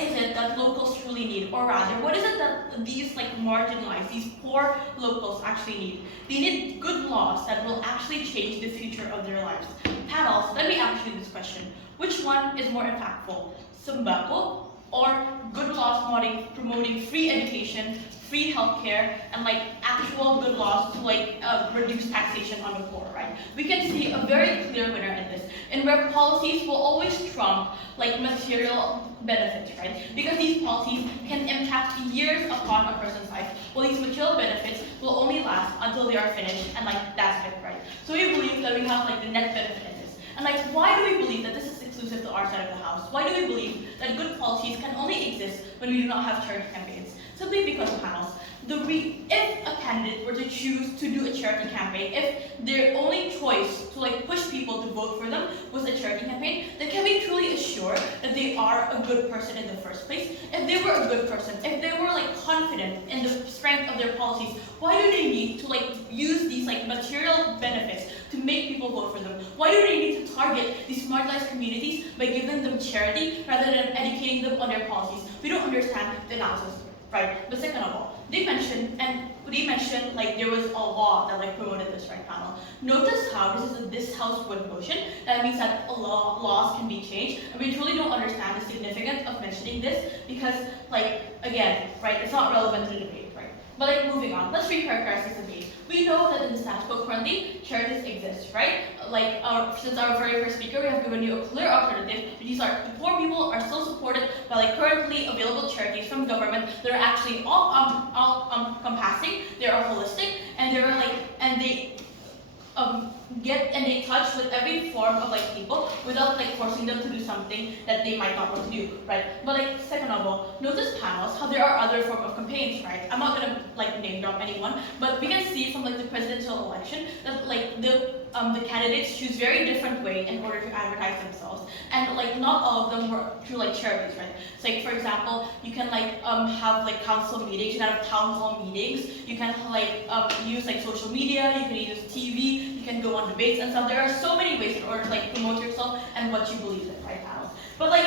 is it that locals truly need? Or rather, what is it that these like marginalized, these poor locals actually need? They need good laws that will actually change the future of their lives. Panels, let me ask you this question. Which one is more impactful? Sembako or good laws promoting free education, free healthcare, and like actual good laws to like reduce taxation on the poor, right? We can see a very clear winner in this, in where policies will always trump like material benefits, right? Because these policies can impact years upon a person's life, while these material benefits will only last until they are finished, and like that's it, right? So we believe that we have like the net benefit in this. And like, why do we believe that this is exclusive to our side of the house? Why do we believe that good policies can only exist when we do not have charity campaigns? Simply because of panels. If a candidate were to choose to do a charity campaign, if their only choice to like push people to vote for them was a charity campaign, then can we truly assure that they are a good person in the first place? If they were a good person, if they were like confident in the strength of their policies, why do they need to like use these like material benefits to make people vote for them? Why do they need to target these marginalized communities by giving them charity rather than educating them on their policies? We don't understand the analysis, right? But second of all, they mentioned like there was a law that like promoted this, right, panel? Notice how this House would motion. That means that laws can be changed, and we truly don't understand the significance of mentioning this because, like, again, right, it's not relevant to the debate, right? But like moving on, let's recharacterize this debate. We know that in the status quo currently, charities exist, right? Like since our very first speaker, we have given you a clear alternative. These are the poor people are still supported by like currently available charities from government that are actually all compassing, they are holistic, and they're like they touch with every form of like people without like forcing them to do something that they might not want to do, right? But like second of all, notice panels how there are other form of campaigns, right? I'm not gonna like name drop anyone, but we can see from like the presidential election that like the candidates choose very different way in order to advertise themselves, and like not all of them were through like charities, right? So like for example, you can like have like council meetings, you can have town hall meetings, you can like use like social media, you can use TV, you can go on debates and stuff. There are so many ways in order to like promote yourself and what you believe in, right, panels? But like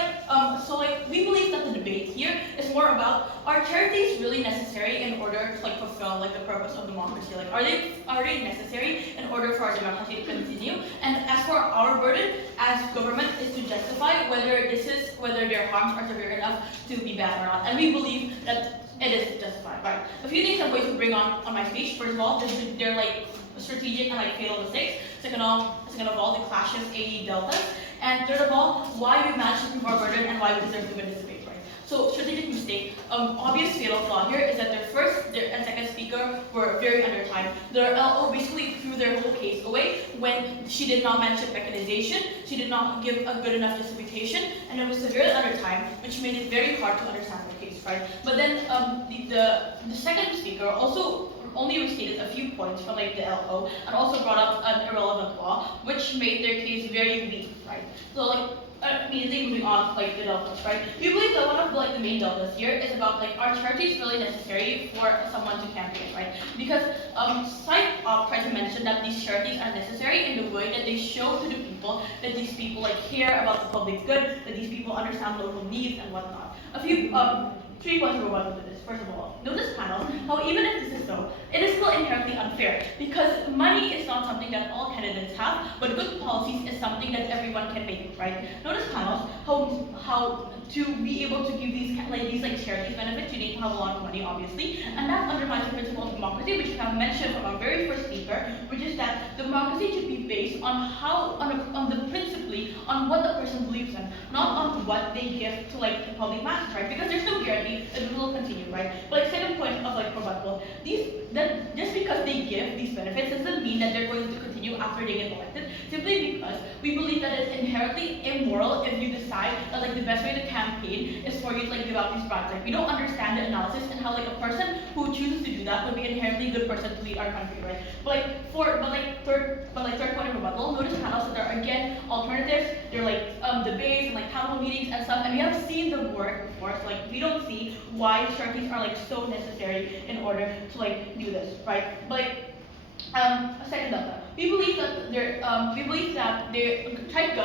so like we believe that the debate here is more about, are charities really necessary in order to like fulfill like the purpose of democracy? Like are they necessary in order for our democracy to continue? And as for our burden as government is to justify whether their harms are severe enough to be bad or not. And we believe that it is justified, right? A few things I'm going to bring on my speech. First of all, they're like strategic and like fatal mistakes. Second of all, the clashes, AE deltas. And third of all, why we managed to prove our burden and why we deserve to win this debate, right? So strategic mistake. Obvious fatal flaw here is that their and second speaker were very under time. Their LO basically threw their whole case away when she did not mention mechanization, she did not give a good enough justification, and it was severely under time, which made it very hard to understand the case, right? But then the second speaker also only restated a few points from like the LO and also brought up an irrelevant law, which made their case very weak, right? So like immediately moving on to like the deltas, right? We believe that one of the main deltas here is about like, are charities really necessary for someone to campaign, right? Because Site tried to mention that these charities are necessary in the way that they show to the people that these people like care about the public good, that these people understand local needs and whatnot. A few 3 points to rebuttal to this. First of all, notice panel how even if this is so, it is still inherently unfair because money is not something that all candidates have, but good policies is something that everyone can make, right? Notice panels how to be able to give these charities benefits, you need to have a lot of money, obviously, and that undermines the principle of democracy, which we have mentioned from our very first speaker, which is that democracy should be based on principally on what the person believes in, not on what they give to like the public masses, right? Because there's no guarantee that it will continue, right? But like second point of like rebuttal, that just because they give these benefits doesn't mean that they're going to continue after they get elected, simply because we believe that it's inherently immoral if you decide that like the best way to campaign is for you to like give out these bribes. Like we don't understand the analysis and how like a person who chooses to do that would be an inherently good person to lead our country, right? Third point of rebuttal, notice panels that there are again alternatives, they're like debates and like town hall meetings and stuff, and we have seen them work before, so like we don't see why charities are like so necessary in order to like do this, right? But like Second delta. We believe that the tight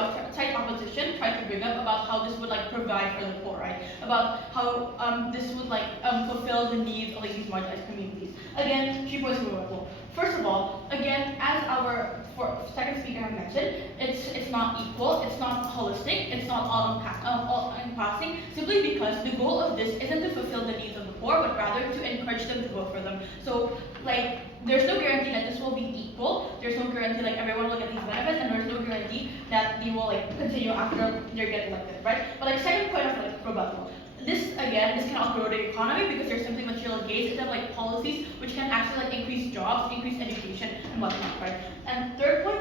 opposition tried to bring up about how this would like provide for the poor, right? About how this would like fulfill the needs of like these marginalized communities. Again, 3 points we will. First of all, again, as our second speaker have mentioned, it's not equal, it's not holistic, it's not all encompassing, simply because the goal of this isn't to fulfill the needs of the poor, but rather to encourage them to vote for them. So like there's no guarantee that this will be equal. There's no guarantee like everyone will get these benefits, and there's no guarantee that they will like continue after they get elected, right? But like second point of like rebuttal. This cannot grow the economy because there's simply material gains instead of like policies which can actually like increase jobs, increase education and whatnot, right? And third point,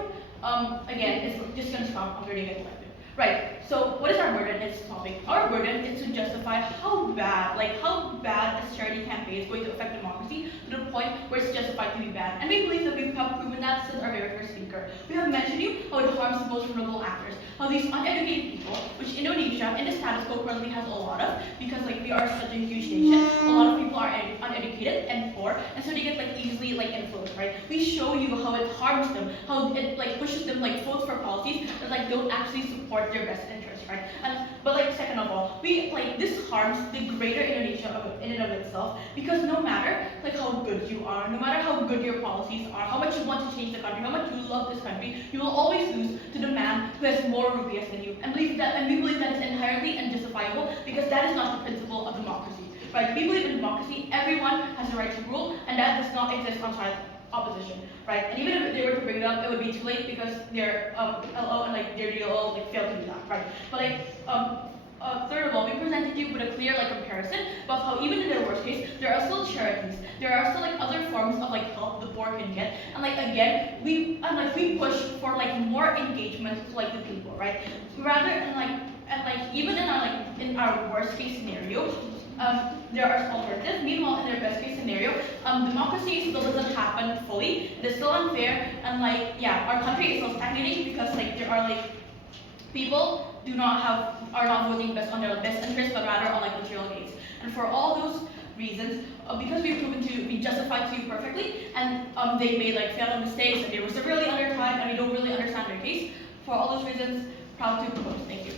again, it's just gonna stop after they get elected. Right. So what is our burden in this topic? Our burden is to justify how bad a charity campaign is going to affect democracy to the point where it's justified to be bad. And we believe that we have proven that since our very first speaker. We have mentioned you how it harms the most vulnerable actors, how these uneducated people, which Indonesia in the status quo currently has a lot of, because like we are such a huge nation, a lot of people are uneducated and poor, and so they get like easily like influenced, right? We show you how it harms them, how it like pushes them like vote for policies that like don't actually support their best interests, right? And but like second of all, we like this harms the greater Indonesia in and of itself, because no matter like how good you are, no matter how good your policies are, how much you want to change the country, how much you love this country, you will always lose to the man who has more rupiahs than you. And we believe that is inherently unjustifiable because that is not the principle of democracy. Right? We believe in democracy, everyone has the right to rule, and that does not exist outside opposition, right? And even if they were to bring it up, it would be too late because their LO and like their DLO like failed to do that, right? But like third of all, we presented you with a clear like comparison about how even in the worst case, there are still charities, there are still like other forms of like help the poor can get, and like again, we push for like more engagement with like the people, right? Rather and even in our worst case scenario, there are alternatives. Meanwhile, in their best case scenario, democracy still doesn't happen fully. It is still unfair, and like yeah, our country is still stagnating because like there are like people are not voting based on their best interest, but rather on like material gains. And for all those reasons, because we've proven to be justified to you perfectly, and they made like fatal mistakes, and they were severely under time, and we don't really understand their case. For all those reasons, proud to propose. Thank you.